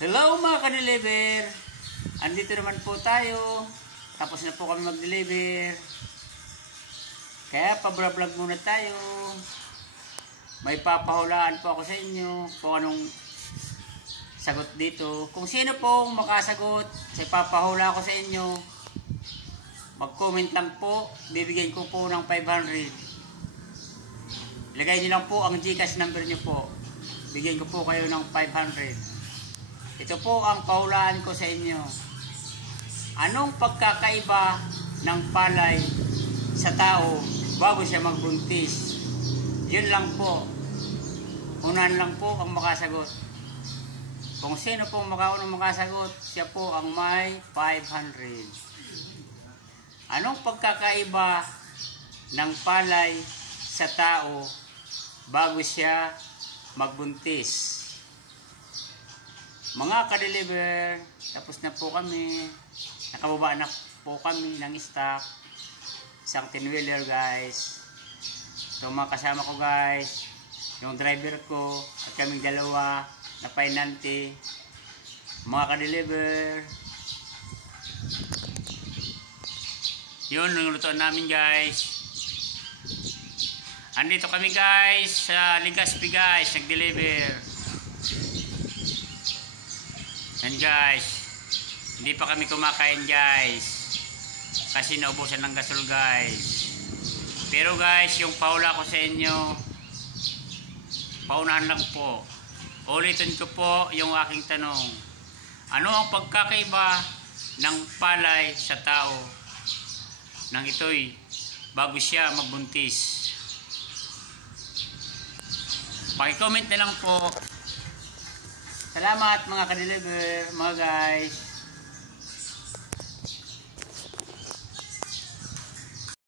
Hello mga ka-deliver! Andito naman po tayo. Tapos na po kami mag-deliver. Kaya pa-vlog muna tayo. May papahulaan po ako sa inyo kung anong sagot dito. Kung sino pong makasagot sa papahula ko sa inyo, mag-comment lang po. Bibigyan ko po ng 500. Ilagay niyo lang po ang GCash number niyo po. Bigyan ko po kayo ng 500. Ito po ang pahulaan ko sa inyo. Anong pagkakaiba ng palay sa tao bago siya magbuntis? Yun lang po. Unahan lang po ang makasagot. Kung sino pong makaunang makasagot, siya po ang may 500. Anong pagkakaiba ng palay sa tao bago siya magbuntis? Mga ka-deliver, tapos na po kami. Nakababa na po kami ng stock. Isang 10-wheeler guys. Ito mga kasama ko guys. Yung driver ko at kaming dalawa na painante. Mga ka-deliver. Yun, nangulutuan namin guys. Andito kami guys sa Legazpi guys, nag-deliver. Yan guys, hindi pa kami kumakain guys kasi naubusan ng gasol guys. Pero guys, yung paula ko sa inyo, paunahan lang po. Ulitin ko po yung aking tanong. Ano ang pagkakaiba ng palay sa tao nang ito'y bago siya magbuntis? Paki-comment na lang po. Salamat mga ka-deliver, mga guys.